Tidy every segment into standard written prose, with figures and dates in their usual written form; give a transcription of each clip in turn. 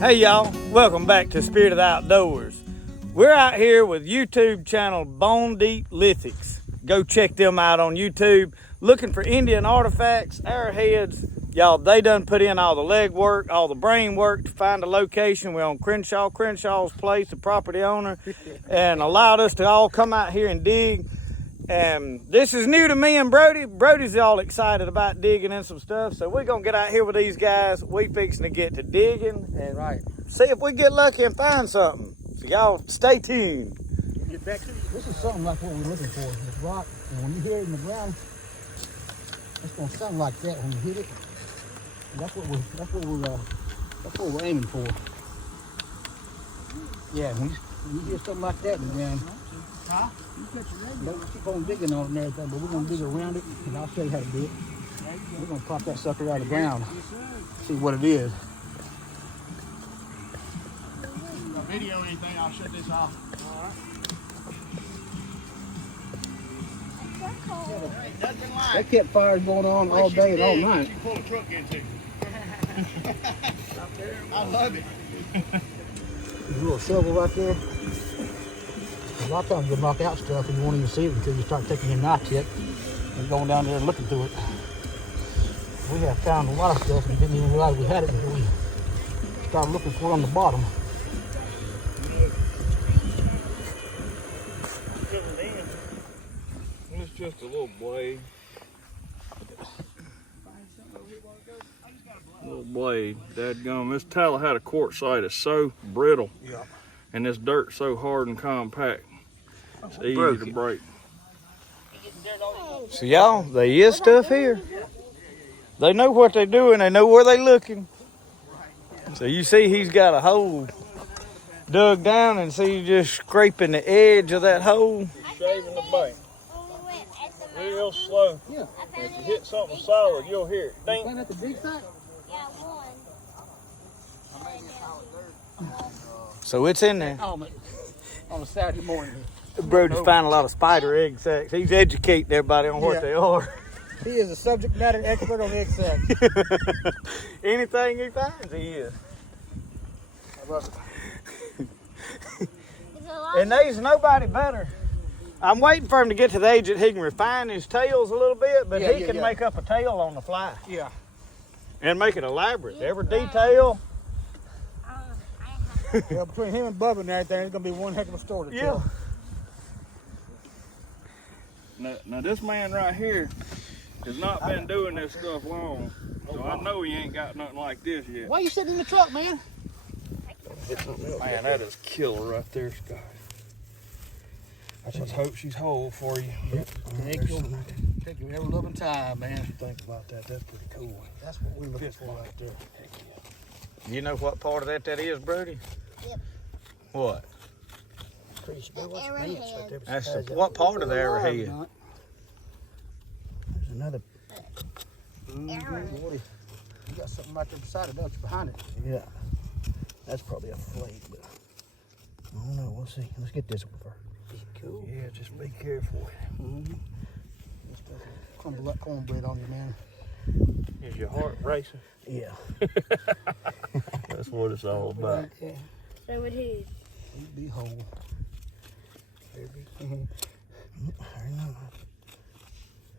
Hey y'all, welcome back to Spirit of the Outdoors. We're out here with YouTube channel Bone Deep Lithics. Go check them out on YouTube. Looking for Indian artifacts, arrowheads. Y'all, they done put in all the leg work, all the brain work to find a location. We're on Crenshaw's place, the property owner, and allowed us to all come out here and dig. And this is new to me and Brody. Brody's all excited about digging in some stuff, so we're gonna get out here with these guys. We fixing to get to digging and see if we get lucky and find something. So y'all stay tuned. Get back to this is something like what we're looking for. This rock, and when you hit it in the ground, it's gonna sound like that when you hit it. And that's what we're aiming for. Yeah, when you hear something like that in the ground. Don't keep on digging on it and everything, but we're going to dig around it, and I'll show you how to do it. We're going to pop that sucker out of the ground, see what it is. Video or anything, I'll shut this off. Alright. That campfire's going on all day and all night. You pull a truck into. I love it. There's a little shovel right there. A lot of times you'll knock out stuff and you won't even see it until you start taking your knife tip and going down there and looking through it. We have found a lot of stuff and didn't even realize we had it until we started looking for it on the bottom. It's just a little blade. Little blade. Dadgum. This Tallahassee quartzite is so brittle. Yeah. And this dirt's so hard and compact. It's easy to break. So y'all, there is stuff here. They know what they're doing. They know where they're looking. So you see he's got a hole dug down, and see just scraping the edge of that hole. Shaving the bank. Real slow. Yeah. If you hit something solid, you'll hear it. Ding. Find at the dig site? So it's in there. On a Saturday morning. Brody's finding a lot of spider egg sacs. He's educating everybody on what they are. He is a subject matter expert on egg sacs. Anything he finds, he is. I love it. And there's nobody better. I'm waiting for him to get to the age that he can refine his tails a little bit, but he can make up a tail on the fly. Yeah. And make it elaborate. Every detail. Yeah, between him and Bubba and everything, it's going to be one heck of a story to tell. Now this man right here has not been doing this stuff long, so I know he ain't got nothing like this yet. Why are you sitting in the truck, man? Man, that is killer right there, Scott. I just hope she's whole for you. Yep. Take your ever loving time, man. Think about that. That's pretty cool. That's what we're looking for right there. You know what part of that is, Brody? Yep. What? Arrowhead. That's what part of the arrowhead? There's another. You got something right there beside it, don't you? Behind it. Yeah. That's probably a flake, but I don't know. We'll see. Let's get this one first. Cool. Yeah, just be careful. Crumble that cornbread on you, man. Is your heart racing? Yeah. That's what it's all about. Okay. So would he. He'd be whole.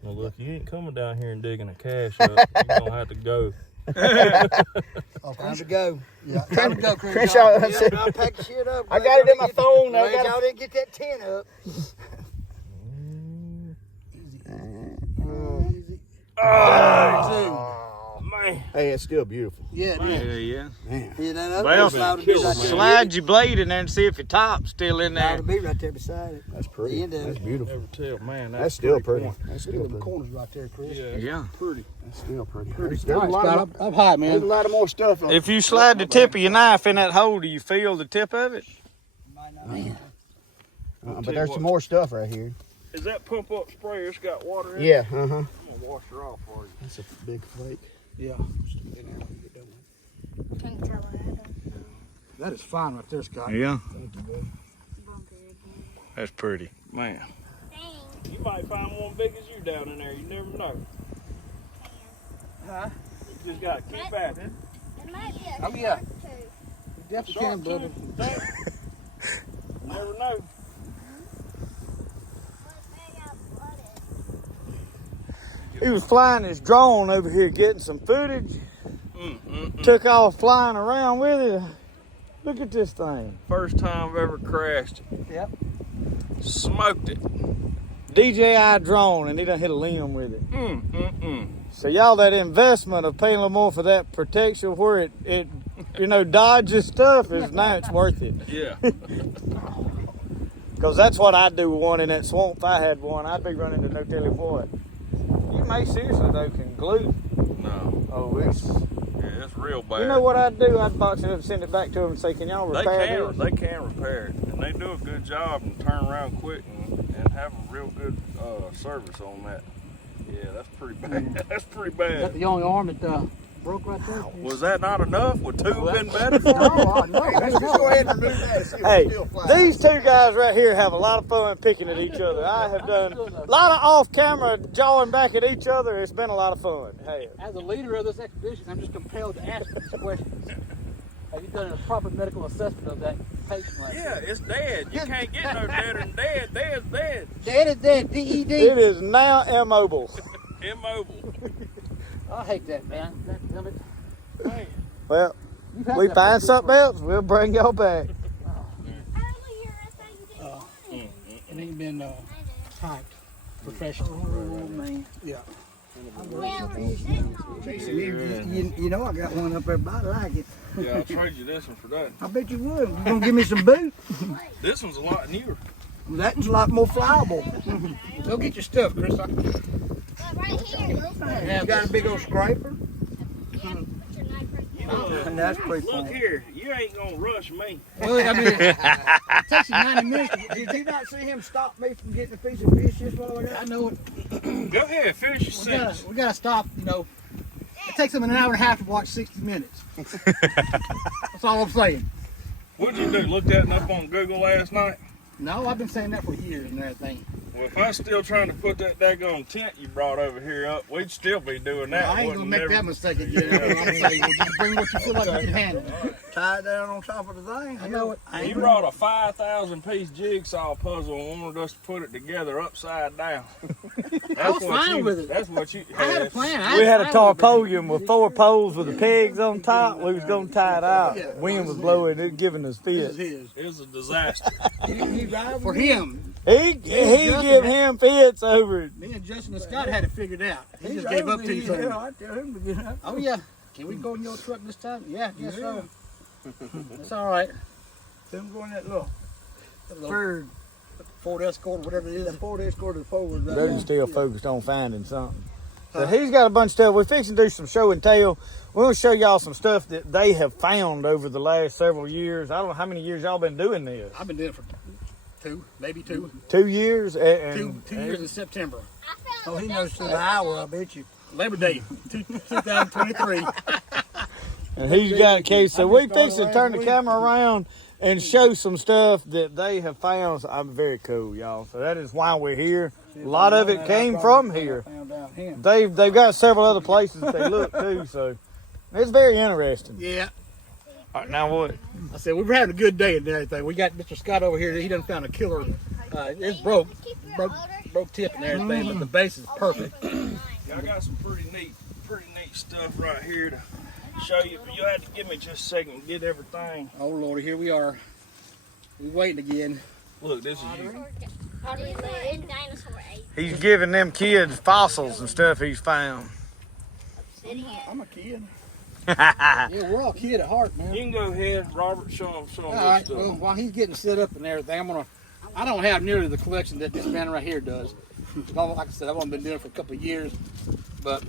Well, look, you ain't coming down here and digging a cache up. You're going to have to go. Oh, time to go. Yeah, Time to go, Crenshaw. I'll pack the shit up. I got it in my phone. Y'all didn't get that tin up. Man. Hey, it's still beautiful. Yeah, Yeah. Man. Yeah, that other Well, right slide your blade in there and see if your top's still in there. Be right there beside it. That's pretty. That's beautiful. Never tell, man. That's still pretty. That's Look still at the pretty. corners right there, Chris. Yeah. Pretty. That's still pretty. There's All right, Scott, up high, man. There's a lot of more stuff. If you slide the tip of your knife in that hole, do you feel the tip of it? Man. But there's some more stuff right here. Is that pump up sprayer? It's got water in it? Yeah. I'm going to wash her off for you. That's a big flake. Yeah. That is fine right there, Scott. Yeah. Thank you, bud. That's pretty. Man. You might find one big as you down in there. You never know. Huh? You just got to keep at it. It might be a Oh, yeah. shark too. definitely can, buddy. Never know. He was flying his drone over here getting some footage. Took off flying around with it. Look at this thing. First time I've ever crashed. Yep. Smoked it. DJI drone, and he done hit a limb with it. So y'all, that investment of paying a little more for that protection where it dodges stuff is now it's worth it. Yeah. Because that's what I'd do with one in that swamp. If I had one, I'd be running to no telling what. You may seriously though can glue. No. Oh, it's real bad. You know what I'd do? I'd box it up and send it back to them and say, can y'all repair this? They can repair it. And they do a good job and turn around quick and have a real good service on that. Yeah, that's pretty bad. That's pretty bad. Is that the only arm that broke right there? Was that not enough? Would two have been better for you? No. Let's just go ahead and remove that and see if Hey, it's still flying. these two guys right here have a lot of fun picking at each other. I have done a lot of off-camera jawing back at each other. It's been a lot of fun. Hey, As a leader of this expedition, I'm just compelled to ask these questions. Have you done a proper medical assessment of that patient right Yeah, it's dead. You can't get no deader than dead. Dead's dead. Dead is dead, D-E-D. it is now immobile. Immobile. I hate that, man. That damn it. Man. Well, You've had we that find before. something else, we'll bring y'all back. It ain't been typed professionally. Oh, man. Yeah. You know I got one up there, but I like it. Yeah, I'll trade you this one for that. I bet you would. You gonna give me some boot? This one's a lot newer. That one's a lot more flyable. Go get your stuff, Chris. Right here. You got a big old scraper? And that's pretty Look fun. here, you ain't gonna rush me. Well, I mean, it takes you 90 minutes. Did you not see him stop me from getting a piece of fish just while ago? I know it. Go ahead, finish your sentence. We gotta stop, It takes them an hour and a half to watch 60 minutes. That's all I'm saying. What'd you do? Look that up on Google last night? No, I've been saying that for years and everything. Well, if I was still trying to put that daggone tent you brought over here up, we'd still be doing that. I ain't gonna wouldn't make never- that mistake again. I'm saying, well, just bring what you feel like you can handle. Tie it down on top of the thing. I know it. You brought a 5,000 piece jigsaw puzzle and wanted us to put it together upside down. I was fine with it. That's what you. I had a plan. We had a tarpaulin with 4 poles with the pegs on top. We was gonna tie it out. Yeah. Wind was blowing, it was giving us This is fits. his. It was a disaster. For him, He give him fits over it. me and Justin and Scott had it figured out. He just gave up too Yeah, soon. I tell him to get up. Oh yeah. Can we go in your truck this time? Yeah, guess so. That's all right. Tell him go in that little Little third, Ford Escort, whatever it the is. Ford Escort is forward. Right Dude's now. still focused on finding something. So he's got a bunch of stuff. We're fixing to do some show and tell. We're going to show y'all some stuff that they have found over the last several years. I don't know how many years y'all been doing this. I've been doing it for 2, maybe 2. 2 years? And, 2 years in September. Oh, he knows to the hour, I bet you. Labor Day, 2023. And he's got a case. So we fixing to turn the camera around and show some stuff that they have found. So I'm very cool, y'all. So that is why we're here. A lot of it came from here. Found out him. They've got several other places they look too. So it's very interesting. Yeah. All right, now what? I said, we were having a good day and everything. We got Mr. Scott over here. He done found a killer. It's broke tip and everything, but the base is perfect. I got some pretty neat stuff right here to show you. But you'll have to give me just a second to get everything. Oh, Lordy, here we are. We waiting again. Look, this is you. He's giving them kids fossils and stuff he's found. I'm a kid. Yeah, we're all kid at heart, man. You can go ahead, Robert. Show him All this right, stuff. well, while he's getting set up and everything, I don't have nearly the collection that this man right here does. Like I said, I've only been doing it for a couple of years, but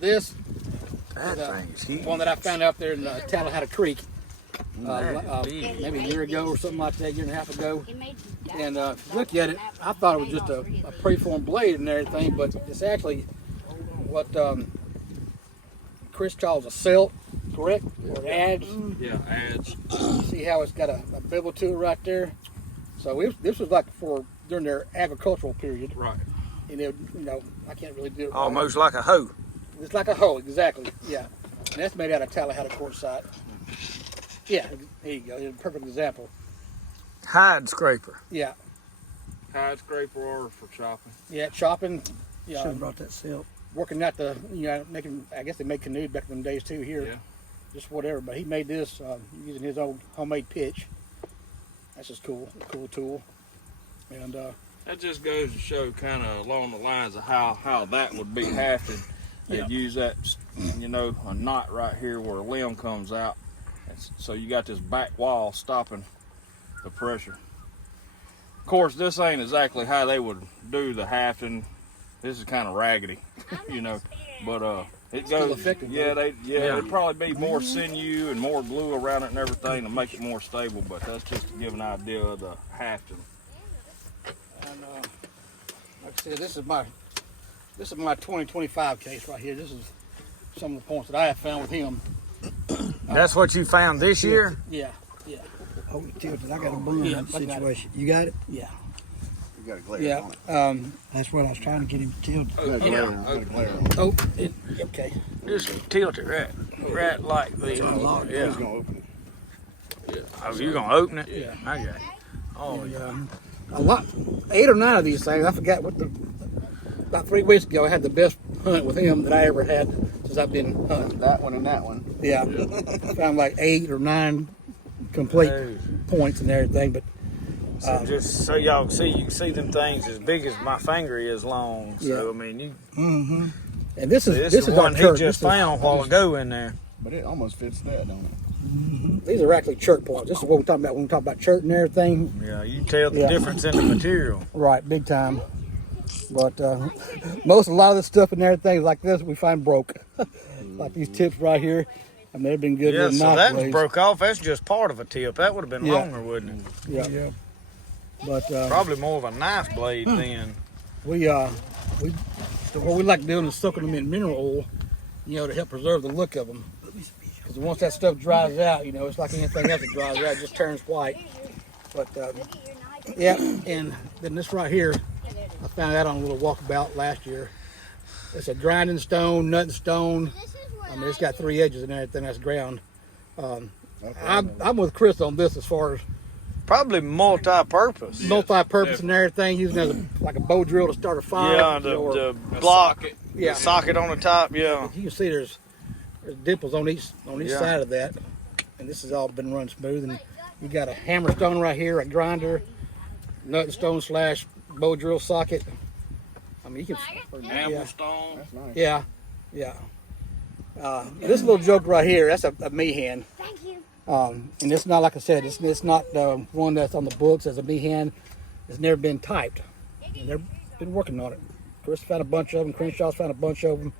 this That thing's huge. one that I found out there in Tallahassee Creek, maybe a year ago or something like that, 1.5 years ago. And if you look at it, I thought it was just a preformed blade and everything, but it's actually what Chris calls a celt, correct? Or adze. Yeah, ads. See how it's got a bevel to it right there? So this was like during their agricultural period. Right. And it, I can't really do it. right. Almost like a hoe. It's like a hoe, exactly. Yeah. And that's made out of Tallahassee quartzite. Yeah, there you go. A perfect example. Hide scraper. Yeah, Hide scraper or for chopping. yeah, chopping. Should Yeah, have brought that silk. working out the, making. I guess they made canoes back in them days too here. Yeah. Just whatever. But he made this using his old homemade pitch. That's just cool. A cool tool. And That just goes to show kind of along the lines of how that would be hafted. They'd use that, a knot right here where a limb comes out. So you got this back wall stopping the pressure. Of course, this ain't exactly how they would do the hafting. This is kind of raggedy, but it still goes. effective, Yeah, though. it'd probably be more sinew and more glue around it and everything to make it more stable. But that's just to give an idea of the hafting. And like I said, this is my 2025 case right here. This is some of the points that I have found with him. That's what you found this year? Yeah, yeah, Oh, tilted. I got a burn Yeah, I got it. situation. You got it? yeah, You got a glare yeah. on it. That's what I was trying to get him tilted. You got a glare on it. You got a glare on it. Oh, okay. Just tilt it right like this. He's Yeah. gonna open it. Oh, you gonna open it? Yeah. I got it. Oh, yeah. A lot, 8 or 9 of these things. I forgot about 3 weeks ago, I had the best hunt with him that I ever had since I've been hunting. That one and that one. Yeah, found like 8 or 9 complete points and everything. But So just so y'all can see, you can see them things as big as my finger is long. So Yeah. I mean, you. and this This is is our one he church. just found a while ago in there. But it almost fits that, don't it? These are actually church points. This is what we're talking about when we talk about church and everything. Yeah, you can tell the Yeah. difference in the material. Right, big time. But a lot of the stuff and everything like this we find broke. Like these tips right here. I mean, they've been good Yeah, with so knife that blades. broke off. That's just part of a tip. That would have been Yeah. longer, wouldn't it? Yeah. But Probably more of a knife blade then. what we like doing is soaking them in mineral oil, to help preserve the look of them. Because once that stuff dries out, it's like anything else that dries out, it just turns white. But yeah, and then this right here, I found that on a little walkabout last year. It's a grinding stone, nutting stone. I mean, it's got 3 edges and everything. That's ground. I'm with Chris on this as far as Probably multi-purpose. multi-purpose and everything, using it as like a bow drill to start a fire. Yeah, or- the block, Yeah. the socket on the top. Yeah. You can see there's dimples on each Yeah. side of that, and this has all been run smooth. And you got a hammer stone right here, a grinder, nut stone / bow drill socket. I mean, you can. Amber stone. That's nice. Yeah, yeah. This little joke right here, that's a meehan. Thank you. And it's not, like I said, it's not one that's on the books as a meehan. It's never been typed. And they've been working on it. Chris found a bunch of them. Crenshaw's found a bunch of them.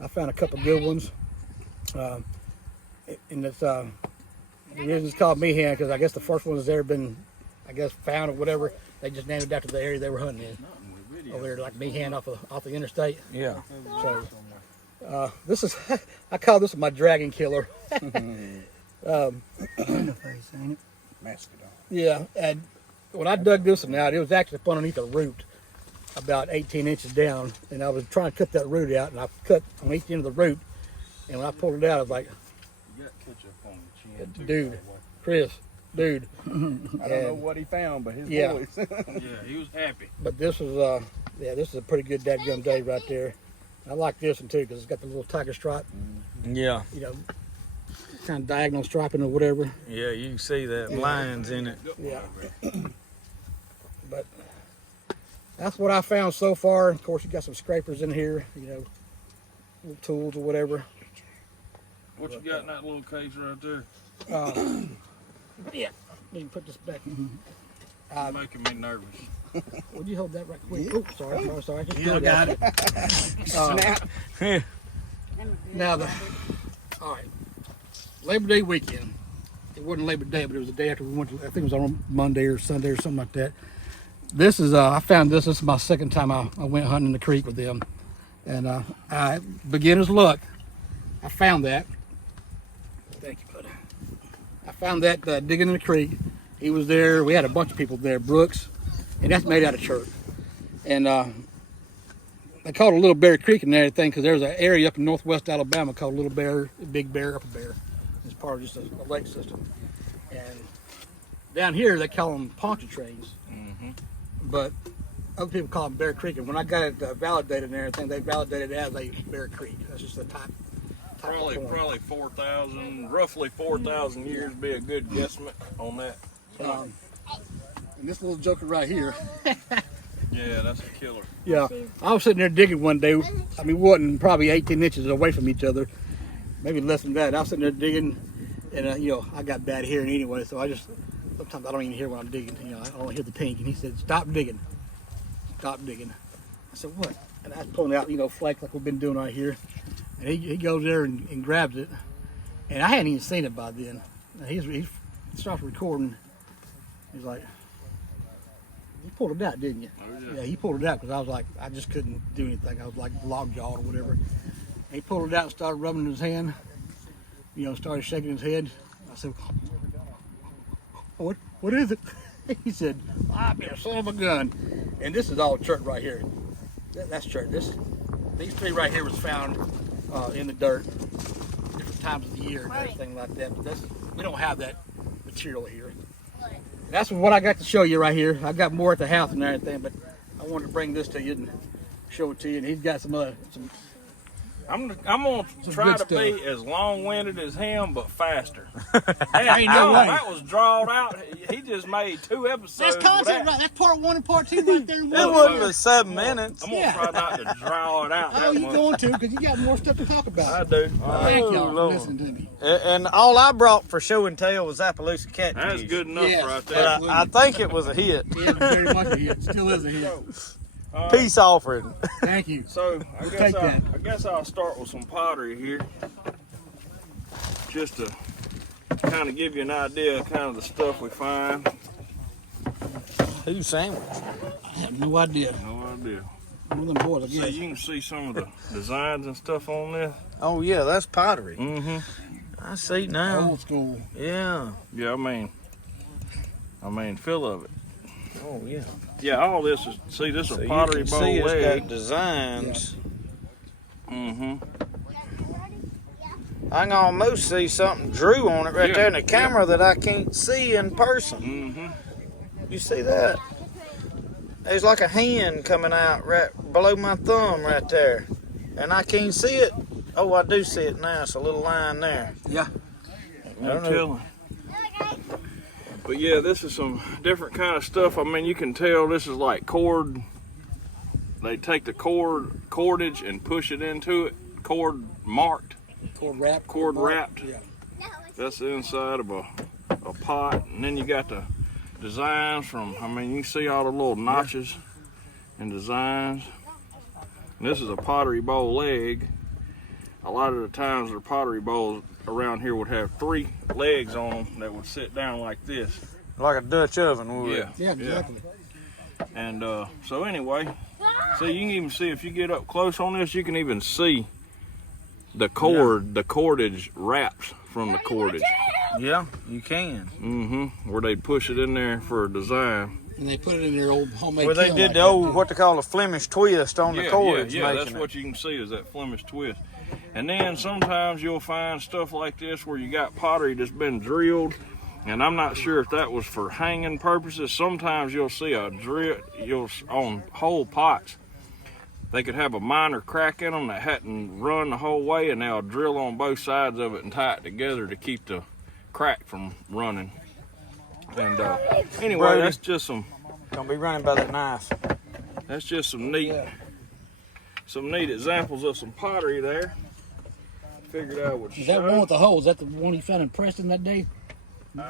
I found a couple good ones. And it's the reason it's called meehan because I guess the first one has ever been, found or whatever. They just named it after the area they were hunting in. Over there, like meehan off the interstate. Yeah. So this is, I call this my dragon killer. In the face, ain't it? Mastodon. Yeah, and when I dug this one out, it was actually up underneath a root about 18 inches down, and I was trying to cut that root out, and I cut on each end of the root, and when I pulled it out, I was like, You got ketchup on your chin too. dude, by the way. Chris, dude. I don't know what he found, but his Yeah. voice. Yeah, he was happy. But this was, this is a pretty good dadgum day right there. I like this one too, because it's got the little tiger stripe, Yeah. kind of diagonal striping or whatever. Yeah, you can see that lines in it. Yeah. But that's what I found so far. Of course, you got some scrapers in here, little tools or whatever. What you got in that little case right there? Yeah, you can put this back. You're making me nervous. Would you hold that right quick? Oh, sorry. Just Yeah, I got it. Snap. Now, all right, Labor Day weekend. It wasn't Labor Day, but it was the day after we went to, I think it was on Monday or Sunday or something like that. This is, I found this. This is my second time I went hunting in the creek with them. And beginner's luck. I found that. Thank you, buddy. I found that digging in the creek. He was there. We had a bunch of people there. Brooks, and that's made out of chert. And they called it Little Bear Creek and everything because there's an area up in northwest Alabama called Little Bear, Big Bear, Upper Bear. It's part of just a lake system. And down here, they call them poncha trains. But other people call them Bear Creek. And when I got it validated and everything, they validated it as a Bear Creek. That's just the type. Probably 4,000, roughly 4,000 years be a good guesstimate on that. And this little joker right here. Yeah, that's a killer. Yeah, I was sitting there digging one day. I mean, we wasn't probably 18 inches away from each other, maybe less than that. I was sitting there digging, and you know, I got bad hearing anyway, so sometimes I don't even hear when I'm digging. You know, I only hear the pink. And he said, "Stop digging, stop digging." I said, "What?" And I was pulling out, you know, flake like we've been doing right here. And he goes there and grabs it, and I hadn't even seen it by then. And he starts recording. He's like, "You pulled it out, didn't you?" Oh, Yeah, he pulled it out because I was like, I just couldn't do anything. I was like logjawed or whatever. And he pulled it out and started rubbing his hand. You know, started shaking his head. I said, "What is it?" He said, "I'm a son of a gun." And this is all chert right here. That's chert. These three right here was found in the dirt, different times of the year and everything like that. But we don't have that material here. And that's what I got to show you right here. I got more at the house and everything, but I wanted to bring this to you and show it to you. And he's got some I'm gonna try to good be as long-winded as him, but faster. Ain't no way. That was drawn out. He just made 2 episodes. That's content, right? That's part 1 and part 2 right there. It wasn't but 7 minutes. I'm gonna try not to draw it out Oh, that you much. going to, because you got more stuff to talk I about. do. Thank y'all for Lord. listening to me. And all I brought for show and tell was Appaloosa catfish. That's good enough Yes. right But there. I think it was a hit. It is very much a hit. Still is a hit. Peace offering. Thank you. So take that. I guess I'll start with some pottery here, just to kind of give you an idea of kind of the stuff we find. Who's sandwich? I have no idea. No idea. One of them boys, I So guess. you can see some of the designs and stuff on this. Oh yeah, that's pottery. Mm-hmm. I see now. Old school. Yeah. Yeah, I mean, full of it. Oh yeah. Yeah, all this is, see, this is So a pottery you can bowl see it's leg. got designs. Mm-hmm. I can almost see something drew on it right Yeah, there in the camera that I can't see in person. Mm-hmm. You see that? There's like a hand coming out right below my thumb right there. And I can't see it. Oh, I do see it now. It's a little line there. Yeah. No telling. But yeah, this is some different kind of stuff. I mean, you can tell this is like cord. They take the cordage and push it into it. Cord marked. Cord wrapped. Yeah. That's the inside of a pot. And then you got the designs from, I mean, you can see all the little notches and designs. And this is a pottery bowl leg. A lot of the times the pottery bowls around here would have 3 legs on them that would sit down like this. Like a Dutch oven would. Yeah. Yeah, exactly. And so anyway, see, you can even see if you get up close on this, you can even see the cord, the cordage wraps from the cordage. Yeah, you can. Mm-hmm. Where they push it in there for a design. And they put it in their old homemade Where they kiln did like the that. old, what they call a Flemish twist on the cords. Yeah, making that's it. what you can see is that Flemish twist. And then sometimes you'll find stuff like this where you got pottery that's been drilled, and I'm not sure if that was for hanging purposes. Sometimes you'll see a drill, on whole pots, they could have a minor crack in them that hadn't run the whole way, and they'll drill on both sides of it and tie it together to keep the crack from running. And anyway, Brody. that's just some. Don't be running by that knife. That's just some neat examples of some pottery there. Figured out what. Is that one with the hole? Is that the one you found in Preston that day? You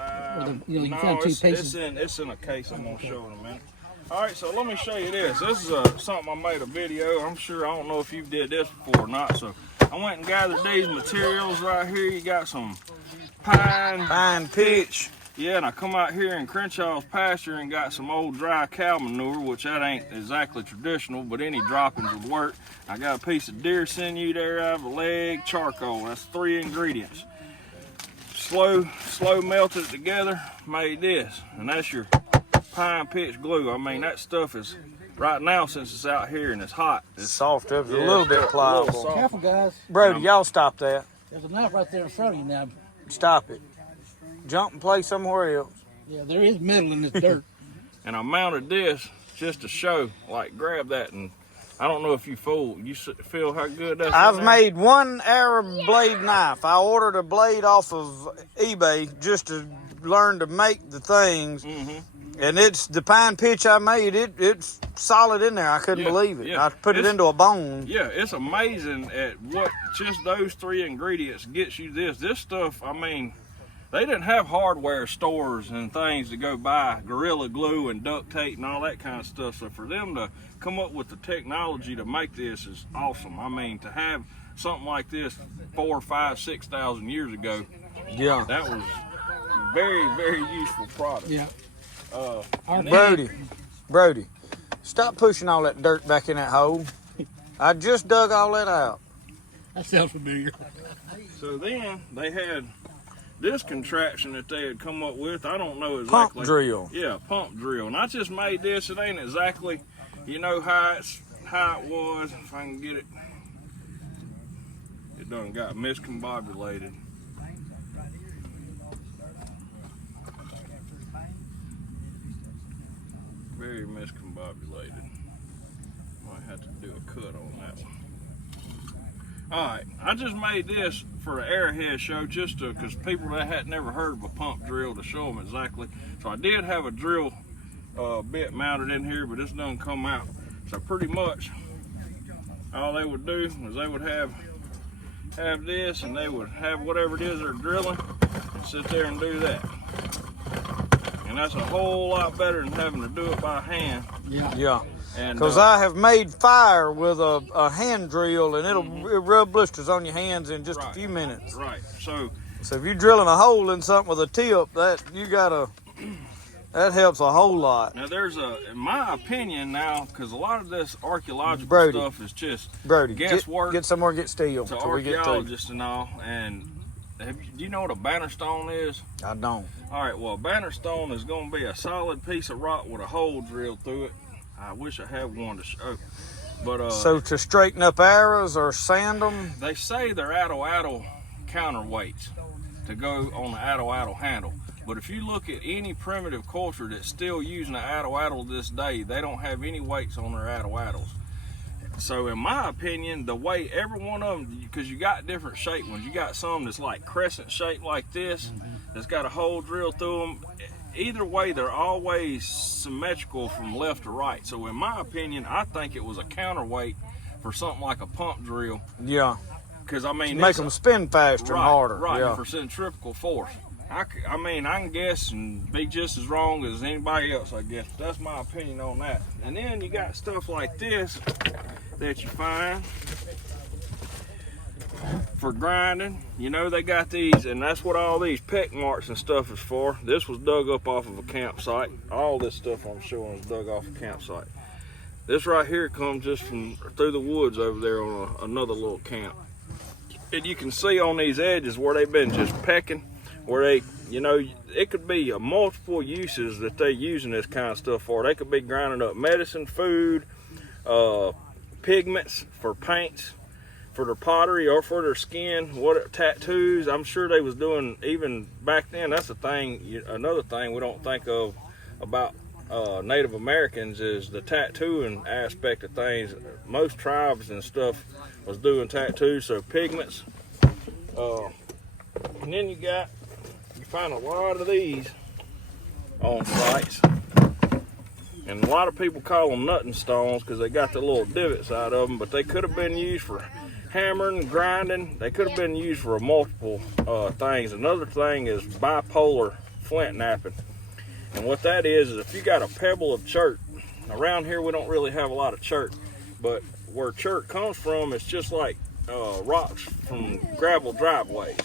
found 2 pieces. It's in a case. I'm gonna show in a minute. All right, so let me show you this. This is something I made a video. I'm sure, I don't know if you did this before or not. So I went and gathered these materials right here. You got some pine pitch. Yeah, and I come out here in Crenshaw's pasture and got some old dry cow manure, which that ain't exactly traditional, but any droppings would work. I got a piece of deer sinew there, I have a leg, charcoal. That's 3 ingredients. Slow melted it together, made this, and that's your pine pitch glue. I mean, that stuff is, right now since it's out here and it's hot, It's soft up, it's Yeah, a little bit it's a pliable. little soft. Careful, guys. Brody, y'all stop that. There's a knife right there in front of you now. Stop it. Jump and play somewhere else. Yeah, there is metal in this dirt. And I mounted this just to show, like, grab that, and I don't know if you feel how good that's. I've made one arrow blade knife. I ordered a blade off of eBay just to learn to make the things. And it's the pine pitch I made. It's solid in there. I couldn't believe it. I put it into a bone. Yeah, it's amazing at what just those 3 ingredients gets you this. This stuff, I mean, they didn't have hardware stores and things to go buy Gorilla Glue and duct tape and all that kind of stuff. So for them to come up with the technology to make this is awesome. I mean, to have something like this 4, 5, 6,000 years ago, that was very, very useful product. Yeah. Brody, stop pushing all that dirt back in that hole. I just dug all that out. That sounds familiar. So then they had this contraption that they had come up with. I don't know exactly. Pump drill. Yeah, pump drill. And I just made this. It ain't exactly, you know, how it was. If I can get it. It done got miscombobulated. Very miscombobulated. Might have to do a cut on that one. Alright, I just made this for an arrowhead show just to, because people that had never heard of a pump drill, to show them exactly. So I did have a drill bit mounted in here, but this doesn't come out. So pretty much all they would do is they would have this, and they would have whatever it is they're drilling and sit there and do that. And that's a whole lot better than having to do it by hand. Yeah. Because I have made fire with a hand drill, and it'll rub blisters on your hands in just a few minutes. Right. So if you're drilling a hole in something with a tip, that helps a whole lot. Now in my opinion now, because a lot of this archaeological stuff is just guesswork. Get somewhere, get steel. To archaeologists and all. And do you know what a banner stone is? I don't. All right. Well, a banner stone is going to be a solid piece of rock with a hole drilled through it. I wish I had one to show, but so to straighten up arrows or sand them? They say they're atto counterweights to go on the atto handle. But if you look at any primitive culture that's still using an atto this day, they don't have any weights on their attos. So in my opinion, the way every one of them, because you got different shaped ones, you got some that's like crescent shaped like this, that's got a hole drilled through them. Either way, they're always symmetrical from left to right. So in my opinion, I think it was a counterweight for something like a pump drill. Yeah. Because I mean, make them spin faster and harder. Right. Yeah. For centrifugal force. I mean, I can guess and be just as wrong as anybody else, I guess. That's my opinion on that. And then you got stuff like this that you find for grinding. You know, they got these, and that's what all these peck marks and stuff is for. This was dug up off of a campsite. All this stuff I'm showing is dug off a campsite. This right here comes just from through the woods over there on another little camp. And you can see on these edges where they've been just pecking, where they, you know, it could be multiple uses that they're using this kind of stuff for. They could be grinding up medicine, food, pigments for paints, for their pottery or for their skin, tattoos. I'm sure they was doing even back then. That's the thing. Another thing we don't think of about Native Americans is the tattooing aspect of things. Most tribes and stuff was doing tattoos, so pigments. And then you find a lot of these on sites. And a lot of people call them nutting stones because they got the little divots out of them, but they could have been used for hammering, grinding. They could have been used for multiple things. Another thing is bipolar flint knapping. And what that is if you got a pebble of chert, around here we don't really have a lot of chert, but where chert comes from, it's just like rocks from gravel driveways.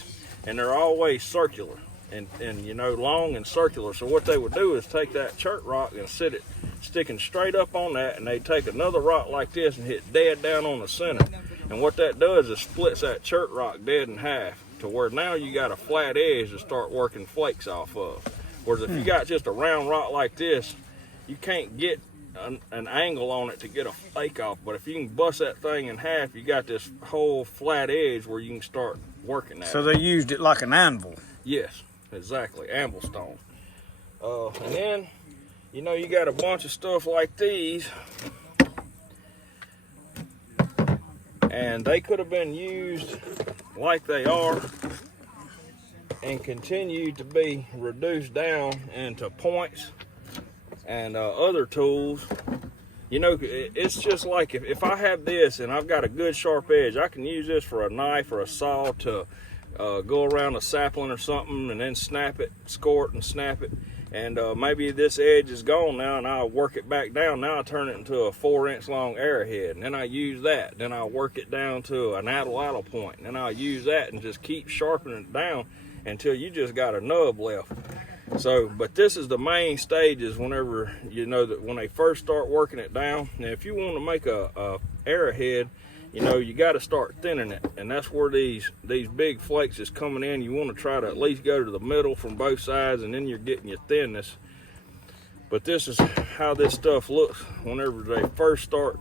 And they're always circular and you know, long and circular. So what they would do is take that chert rock and sit it sticking straight up on that, and they take another rock like this and hit dead down on the center. And what that does is splits that chert rock dead in half to where now you got a flat edge to start working flakes off of. Whereas if you got just a round rock like this, you can't get an angle on it to get a flake off. But if you can bust that thing in half, you got this whole flat edge where you can start working at. So they used it like an anvil. Yes, exactly, amblestone. And then, you know, you got a bunch of stuff like these, and they could have been used like they are and continue to be reduced down into points and other tools. You know, it's just like if I have this and I've got a good sharp edge, I can use this for a knife or a saw to go around a sapling or something and then snap it, score it and snap it. And maybe this edge is gone now and I'll work it back down. Now I turn it into a 4-inch long arrowhead, and then I use that. Then I'll work it down to an addle point, and then I'll use that and just keep sharpening it down until you just got a nub left. So, but this is the main stages whenever, you know, that when they first start working it down. Now, if you want to make a arrowhead, you know, you got to start thinning it, and that's where these big flakes is coming in. You want to try to at least go to the middle from both sides, and then you're getting your thinness. But this is how this stuff looks whenever they first start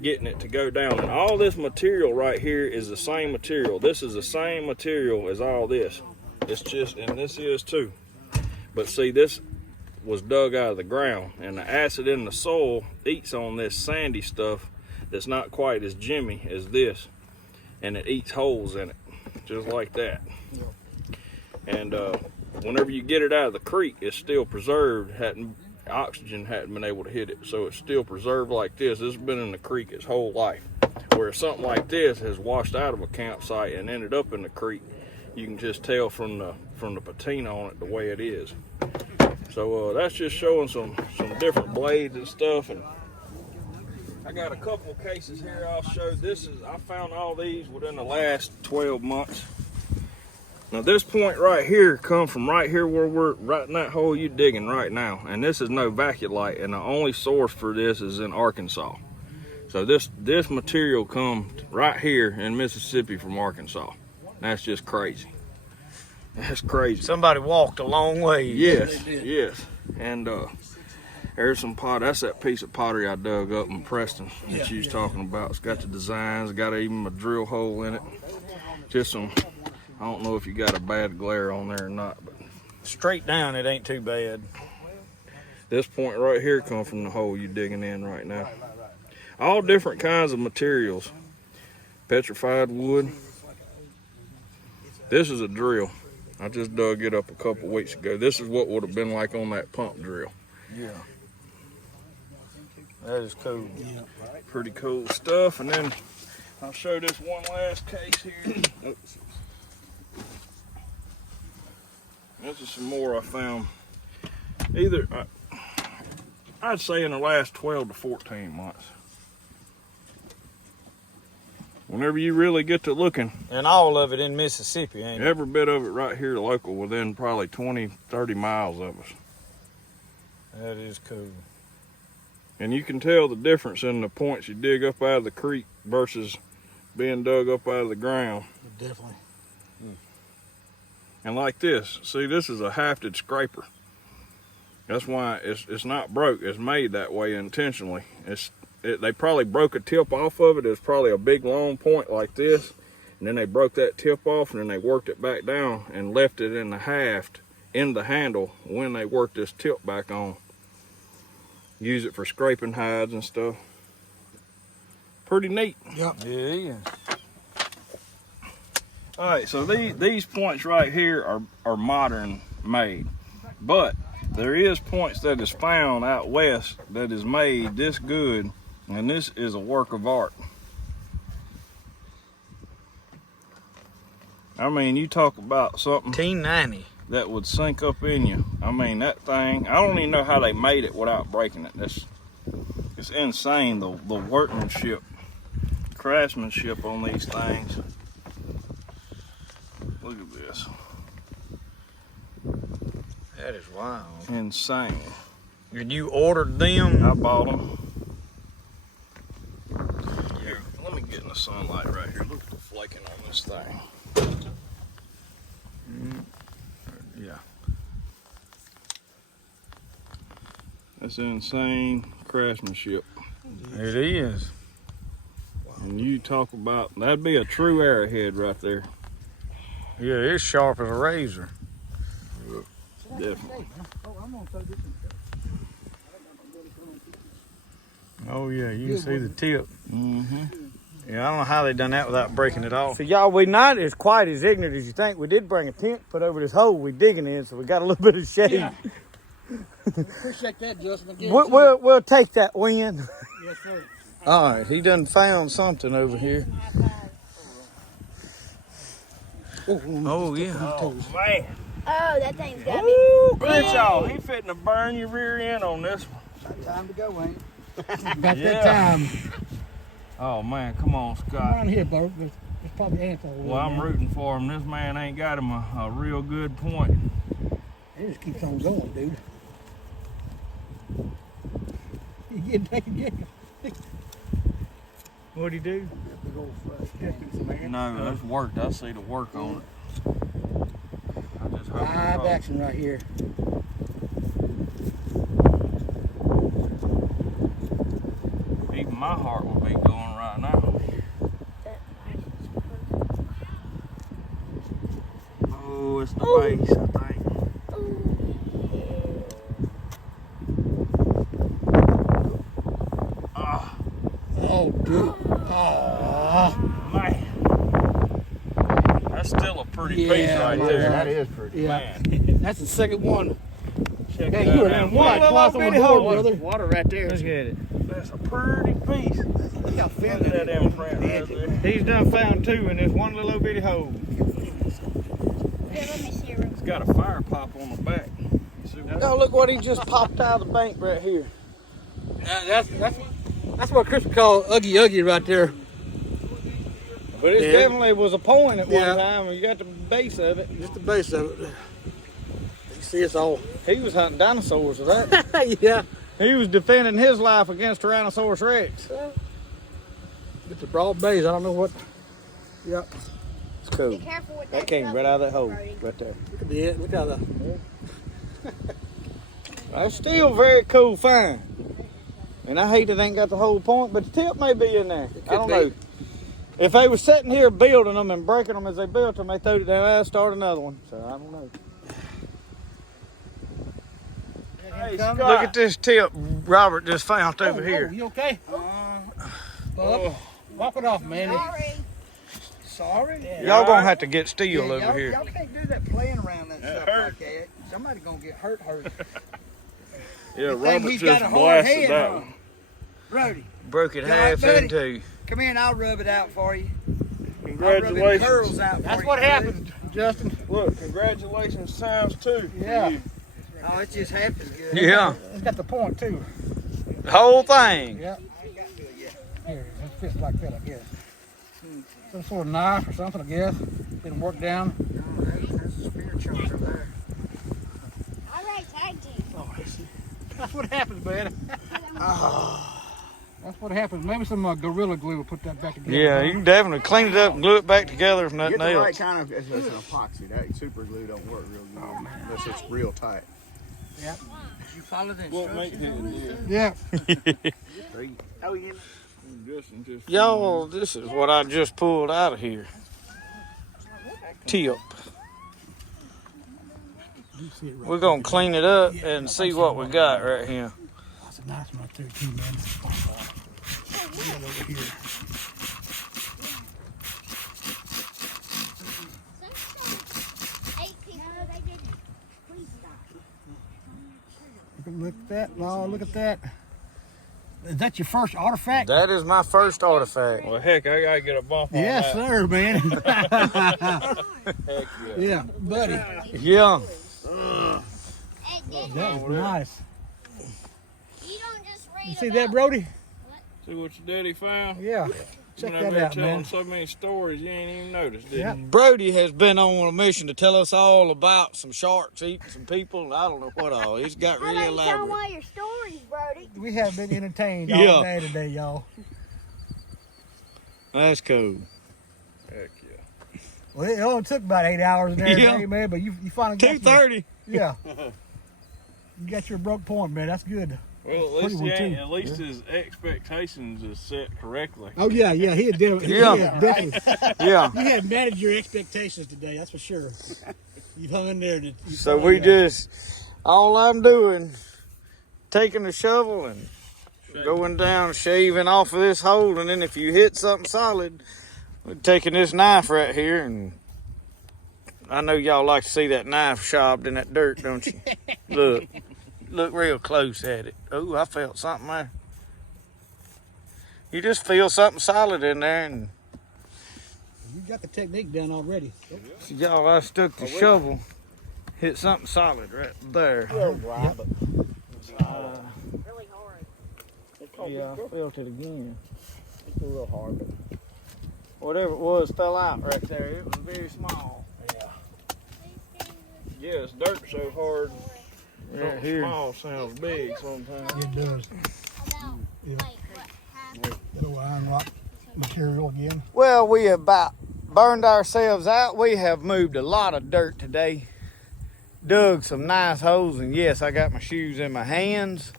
getting it to go down. And all this material right here is the same material. This is the same material as all this. It's just, and this is too. But see, this was dug out of the ground, and the acid in the soil eats on this sandy stuff that's not quite as jimmy as this, and it eats holes in it, just like that. And whenever you get it out of the creek, it's still preserved. Oxygen hadn't been able to hit it, so it's still preserved like this. This has been in the creek its whole life. Whereas something like this has washed out of a campsite and ended up in the creek, you can just tell from the patina on it the way it is. So that's just showing some different blades and stuff. And I got a couple of cases here I'll show. I found all these within the last 12 months. Now this point right here come from right here where we're right in that hole you digging right now. And this is no vaculite, and the only source for this is in Arkansas. So this material comes right here in Mississippi from Arkansas. That's just crazy. That's crazy. Somebody walked a long way. Yes, yes. And there's some pottery. That's that piece of pottery I dug up in Preston that you was talking about. It's got the designs, got even a drill hole in it. Just some, I don't know if you got a bad glare on there or not, but Straight down, it ain't too bad. this point right here come from the hole you're digging in right now. All different kinds of materials. Petrified wood. This is a drill. I just dug it up a couple weeks ago. This is what would have been like on that pump drill. Yeah. That is cool. Yeah. Pretty cool stuff. And then I'll show this one last case here. Oops. This is some more I found. I'd say in the last 12 to 14 months. Whenever you really get to looking. And all of it in Mississippi, ain't it? Every bit of it right here local, within probably 20, 30 miles of us. That is cool. And you can tell the difference in the points you dig up out of the creek versus being dug up out of the ground. Definitely. And like this, see, this is a hafted scraper. That's why it's not broke. It's made that way intentionally. They probably broke a tip off of it. It was probably a big long point like this, and then they broke that tip off, and then they worked it back down and left it in the haft, in the handle, when they worked this tip back on. Use it for scraping hides and stuff. Pretty neat. Yep. Yeah. All right, so these points right here are modern made, but there is points that is found out west that is made this good, and this is a work of art. I mean, you talk about something 1890. that would sink up in you. I mean, that thing, I don't even know how they made it without breaking it. It's insane, the workmanship, craftsmanship on these things. Look at this. That is wild. Insane. And you ordered them? I bought them. Here, let me get in the sunlight right here. Look at the flaking on this thing. Yeah. That's insane craftsmanship. It is. And you talk about, that'd be a true arrowhead right there. Yeah, it's sharp as a razor. Definitely. Oh, I'm gonna throw this in. Oh yeah, you can see the tip. Mm-hmm. Yeah, I don't know how they done that without breaking it off. So y'all, we not as quite as ignorant as you think. We did bring a tent put over this hole we digging in, so we got a little bit of shade. Yeah. Appreciate that, Justin. Again, We'll take that win. yes, sir. All right, he done found something over here. Oh yeah. Oh, man. Oh, that thing's got me. Ooh, Crenshaw, he fitting to burn your rear end on this one. Time to go, ain't About that time. Oh, man, come on, Come Scott. on here, bro. There's probably ants all over. Well, I'm rooting for him. This man ain't got him a real good point. It just keeps on going, dude. You get back again. What'd he do? big old frustrations, man. No, that's worked. I see the work on it. I just hope it Live holds. action right here. Even my heart will be going right now. Oh, it's the base, I think. Ah, Oh, dude. Oh, man. That's still a pretty piece Yeah, right yeah. there. That is pretty. yeah. Man. That's the second one. Check Hey, that you were out. in one. Man, Twice on the board, brother. Water right there. Look at it. That's a pretty piece. Look how Look thin at that that imprint right is. there. He's done found two in this one little bitty hole. Here, let me see it. It's got a fire pop on the back. You see what Oh, look what he just popped out of the bank right here. That's what Chris would call Uggy right there. But it Yeah. definitely was a point at Yeah. one time, and you got the base of it. Just the base of it. You see it's all. He was hunting dinosaurs with that. Yeah. He was defending his life against Tyrannosaurus Rex. It's a broad base. I don't know what. Yep. It's cool. Be careful with that. That came stuff, right out of that hole, Brody. right there. Look at the. Look at the. That's still very cool find. And I hate it ain't got the whole point, but the tip may be in there. I don't know. If they was sitting here building them and breaking them as they built them, they throwed it down and started another one. So I don't know. Hey, Look Scott. at this tip Robert just found over Oh, here. you okay? Oh, Walk it off, man. Sorry. Sorry? Y'all gonna have to get steel Yeah, over y'all, here. y'all can't do that playing around that stuff hurt. like that. Somebody gonna get hurt. yeah, Good thing Robert he's got just a hard blasted head, that huh? one. Brody, Broke it You all right, half buddy? in two. come here and I'll rub it out for you. I'll rub them Congratulations. curls out for That's you, what buddy. happens, Justin. Look, congratulations times two. Yeah. Oh, it's just half as good. Yeah, It's got the point too. the whole thing. Yeah. Here, it fits like that, I guess. Some sort of knife or something, I guess. Didn't work down. Oh, that's a spear charger there. All right, tag team. That's what happens, man. That's what happens. Maybe some Gorilla Glue will put that back together. Yeah, you can definitely clean it up and glue it back together if nothing Get the right else. kind of, it's an epoxy. That super glue don't work real good unless it's real tight. Did you follow the What makes instructions? it? Yeah. Oh, yeah. Just Y'all, this is what I just pulled out of here. Tip. We're gonna clean it up and see what we got right here. That's a nice one right there, too, man. Get over here. No, they didn't. Please stop. Look at that. Oh, look at that. Is that your first artifact? That is my first artifact. well, heck, I gotta get a bump on Yes, that. sir, man. Heck yeah. Yeah, buddy. Yeah. Hey, Dick, That is nice. you don't just read You see about that, Brody? See what your daddy found? Yeah. Check You know, that been out, telling man. so many stories you ain't even noticed, did Yeah. you? Brody has been on a mission to tell us all about some sharks eating some people, and I don't know what all. He's got How really about you tell elaborate. one of your stories, Brody? We have been entertained Yeah. all day today, y'all. That's cool. Heck yeah. Well, it only took about 8 hours and everything, Yeah. man, but you finally got 2:30. Yeah. You got your broke point, man. That's good. Well, at least, Pretty one, too. at least his expectations is set correctly. Oh yeah, he had definitely. Yeah. Definitely. Yeah. You have managed your expectations today, that's for sure. You've hung in there. And So we just, all I'm doing, taking the shovel and going down, shaving off of this hole, and then if you hit something solid, we're taking this knife right here, and I know y'all like to see that knife sharpened in that dirt, don't you? Look real close at it. Oh, I felt something there. You just feel something solid in there, and You got the technique down already. so y'all, I stuck the shovel, hit something solid right there. Really hard. Yeah, I felt it again. It's a little hard, but Whatever it was fell out right there. It was very small. Yeah, it's dirt so hard. Right here. Small sounds big sometimes. It does. About, Yeah. like, what happened? Little iron rock material again. Well, we have about burned ourselves out. We have moved a lot of dirt today. Dug some nice holes, and yes, I got my shoes in my hands.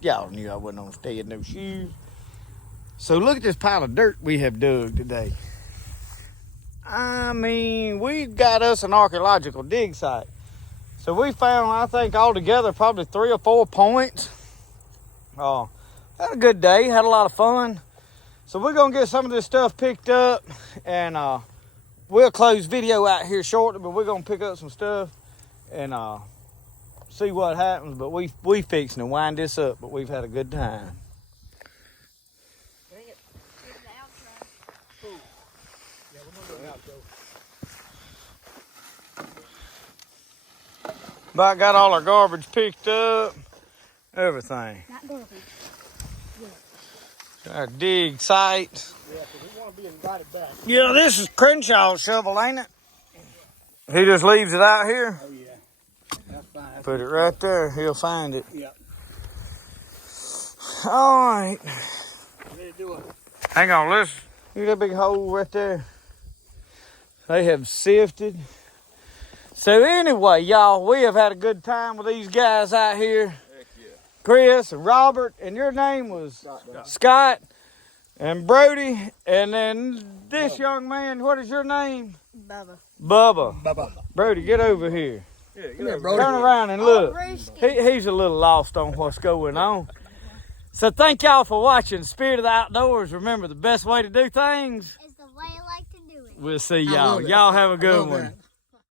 Y'all knew I wasn't gonna stay in no shoes. So look at this pile of dirt we have dug today. I mean, we got us an archaeological dig site. So we found, I think, altogether probably 3 or 4 points. Had a good day, had a lot of fun. So we're gonna get some of this stuff picked up, and we'll close video out here shortly, but we're gonna pick up some stuff and see what happens. But we fixing to wind this up, but we've had a good time. Here's the outro. Yeah, we're gonna do an outro. But I got all our garbage picked up, everything. Not garbage. Our dig site. Yeah, because we want to be invited back. Yeah, this is Crenshaw's shovel, ain't it? He just leaves it out here. Oh yeah, that's fine. Put it right there. He'll find it. Yeah. All right. Ready to do it. Hang on, let's. Look at that big hole right there. They have sifted. So anyway, y'all, we have had a good time with these guys out here. Heck yeah. Chris and Robert, and your name was Scott and Brody, and then this young man, what is your name? Bubba. Bubba. Bye-bye. Brody, get over here. Yeah, Come here, Brody. Turn around and look. Brewski. He's a little lost on what's going on. So thank y'all for watching Spirit of the Outdoors. Remember, the best way to do things, Is the way I like to do it. we'll see I y'all. love it. Y'all have a I good love one. that.